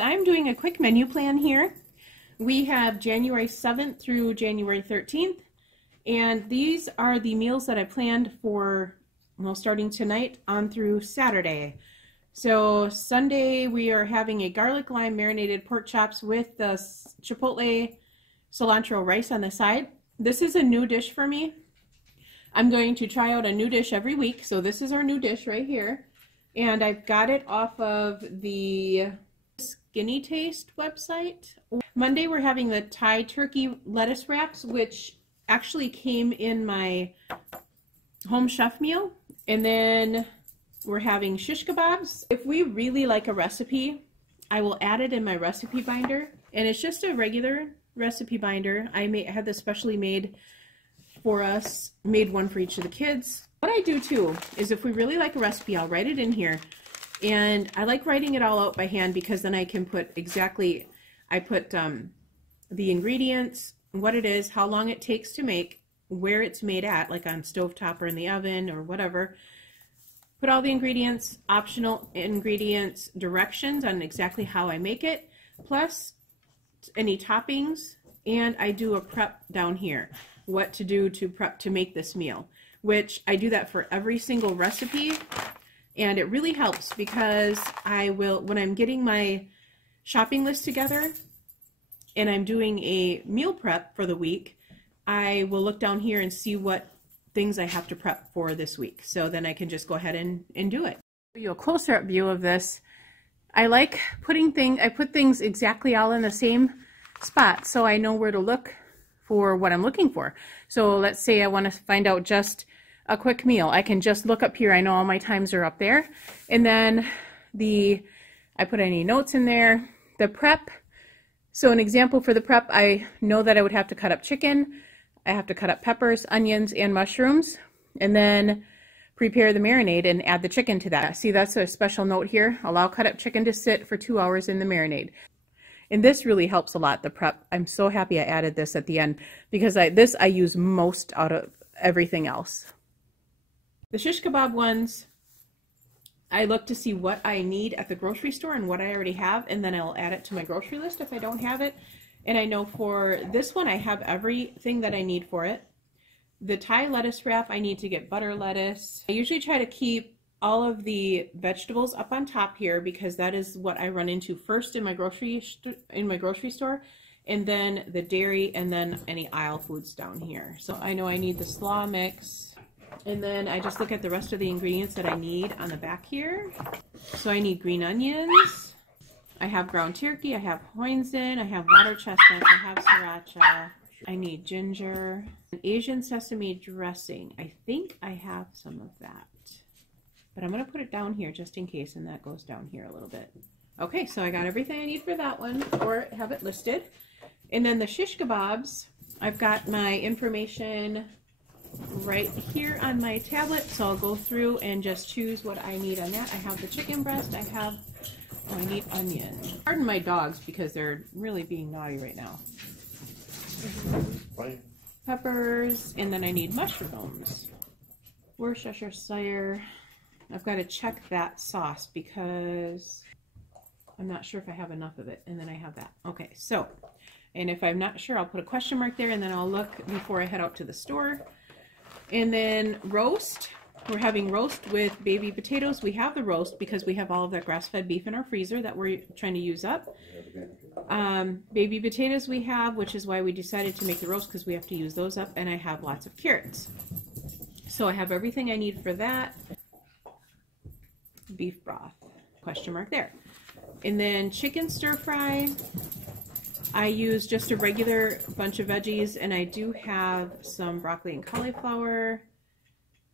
I'm doing a quick menu plan here. We have January 7th through January 13th, and these are the meals that I planned for, well, starting tonight on through Saturday. So Sunday we are having a garlic lime marinated pork chops with the chipotle cilantro rice on the side. This is a new dish for me. I'm going to try out a new dish every week, so this is our new dish right here. And I've got it off of the Skinny Taste website. Monday we're having the Thai turkey lettuce wraps, which actually came in my home chef meal. And then we're having shish kebabs. If we really like a recipe, I will add it in my recipe binder. And it's just a regular recipe binder. I had this specially made for us, made one for each of the kids. What I do too is if we really like a recipe, I'll write it in here. And I like writing it all out by hand because then I can put exactly, I put the ingredients, what it is, how long it takes to make, where it's made at, like on stovetop or in the oven or whatever. Put all the ingredients, optional ingredients, directions on exactly how I make it, plus any toppings, and I do a prep down here, what to do to prep to make this meal, which I do that for every single recipe. And it really helps because I will, when I'm getting my shopping list together and I'm doing a meal prep for the week, I will look down here and see what things I have to prep for this week. So then I can just go ahead and do it. Give you a closer up view of this. I like putting I put things exactly all in the same spot so I know where to look for what I'm looking for. So let's say I want to find out just a quick meal. I can just look up here. I know all my times are up there. And then I put any notes in there. The prep. So an example for the prep, I know that I would have to cut up chicken. I have to cut up peppers, onions, and mushrooms. And then prepare the marinade and add the chicken to that. See, that's a special note here. Allow cut up chicken to sit for 2 hours in the marinade. And this really helps a lot, the prep. I'm so happy I added this at the end because this I use most out of everything else. The shish kebab ones, I look to see what I need at the grocery store and what I already have, and then I'll add it to my grocery list if I don't have it. And I know for this one, I have everything that I need for it. The Thai lettuce wrap, I need to get butter lettuce. I usually try to keep all of the vegetables up on top here because that is what I run into first in my grocery store, and then the dairy, and then any aisle foods down here. So I know I need the slaw mix. And then I just look at the rest of the ingredients that I need on the back here. So I need green onions. I have ground turkey. I have hoisin. I have water chestnut. I have sriracha. I need ginger. An Asian sesame dressing. I think I have some of that. But I'm going to put it down here just in case, and that goes down here a little bit. Okay, so I got everything I need for that one, or have it listed. And then the shish kebabs, I've got my information right here on my tablet, so I'll go through and just choose what I need on that. I have the chicken breast, I need onion. Pardon my dogs because they're really being naughty right now. Peppers, and then I need mushrooms. Worcestershire. I've got to check that sauce because I'm not sure if I have enough of it, and then I have that. Okay, so, and if I'm not sure, I'll put a question mark there, and then I'll look before I head out to the store. And then roast, we're having roast with baby potatoes. We have the roast because we have all of that grass-fed beef in our freezer that we're trying to use up. Baby potatoes we have, which is why we decided to make the roast because we have to use those up, and I have lots of carrots. So I have everything I need for that. Beef broth, question mark there. And then chicken stir fry. I use just a regular bunch of veggies, and I do have some broccoli and cauliflower.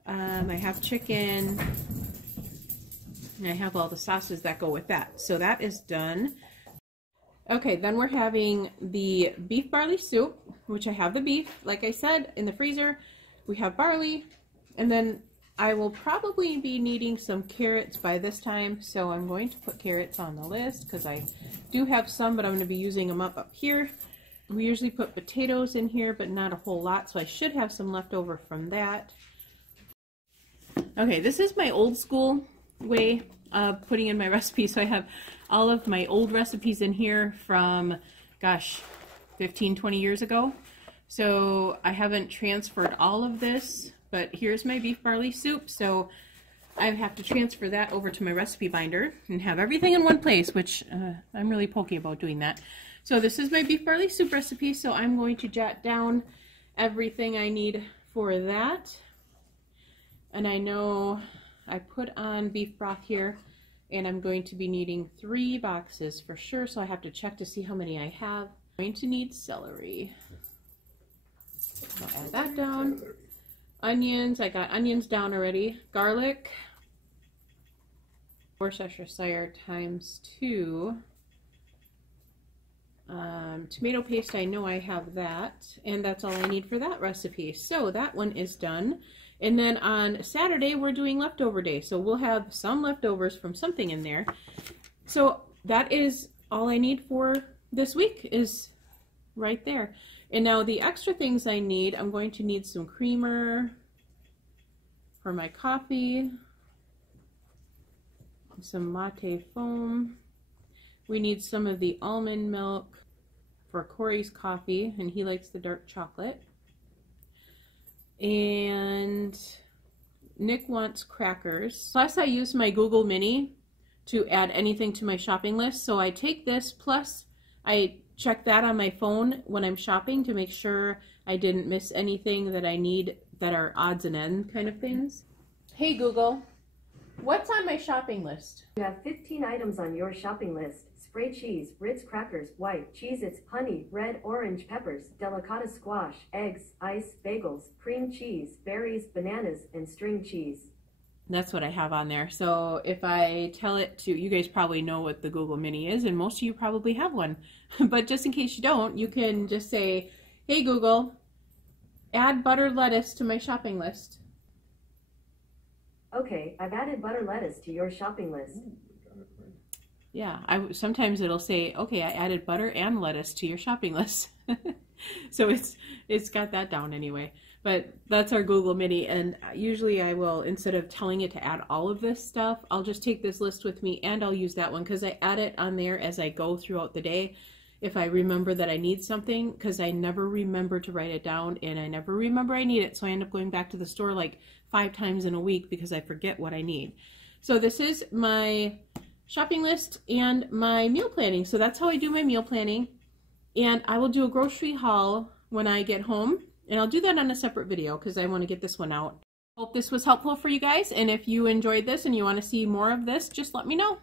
I have chicken, and I have all the sauces that go with that. So that is done. Okay, then we're having the beef barley soup, which I have the beef, like I said, in the freezer. We have barley, and then I will probably be needing some carrots by this time, so I'm going to put carrots on the list because I do have some, but I'm going to be using them up here. We usually put potatoes in here, but not a whole lot, so I should have some left over from that. Okay, this is my old school way of putting in my recipes. So I have all of my old recipes in here from, gosh, 15, 20 years ago. So I haven't transferred all of this, but here's my beef barley soup. So I have to transfer that over to my recipe binder and have everything in one place, which I'm really pokey about doing that. So this is my beef barley soup recipe, so I'm going to jot down everything I need for that. And I know I put on beef broth here, and I'm going to be needing 3 boxes for sure, so I have to check to see how many I have. I'm going to need celery. I'll add that down. Onions, I got onions down already. Garlic, Worcestershire times 2. Tomato paste, I know I have that, and that's all I need for that recipe. So that one is done. And then on Saturday, we're doing leftover day, so we'll have some leftovers from something in there. So that is all I need for this week, is right there. And now the extra things I need, I'm going to need some creamer for my coffee, some mate foam. We need some of the almond milk for Corey's coffee, and he likes the dark chocolate. And Nick wants crackers. Plus I use my Google Mini to add anything to my shopping list. So I take this, plus I check that on my phone when I'm shopping to make sure I didn't miss anything that I need that are odds and ends kind of things. Hey Google, what's on my shopping list? You have 15 items on your shopping list. Spray cheese, Ritz crackers, white, Cheez-Its, honey, red, orange peppers, delicata squash, eggs, ice, bagels, cream cheese, berries, bananas, and string cheese. That's what I have on there. So if I tell it to, you guys probably know what the Google Mini is, and most of you probably have one. But just in case you don't, you can just say, hey Google, add butter lettuce to my shopping list. Okay, I've added butter lettuce to your shopping list. Yeah, sometimes it'll say, okay, I added butter and lettuce to your shopping list. So it's got that down anyway. But that's our Google Mini, and usually I will, instead of telling it to add all of this stuff, I'll just take this list with me and I'll use that one, because I add it on there as I go throughout the day if I remember that I need something, because I never remember to write it down and I never remember I need it, so I end up going back to the store like 5 times in a week because I forget what I need. So this is my shopping list and my meal planning. So that's how I do my meal planning, and I will do a grocery haul when I get home, and I'll do that on a separate video because I want to get this one out. Hope this was helpful for you guys, and if you enjoyed this and you want to see more of this, just let me know.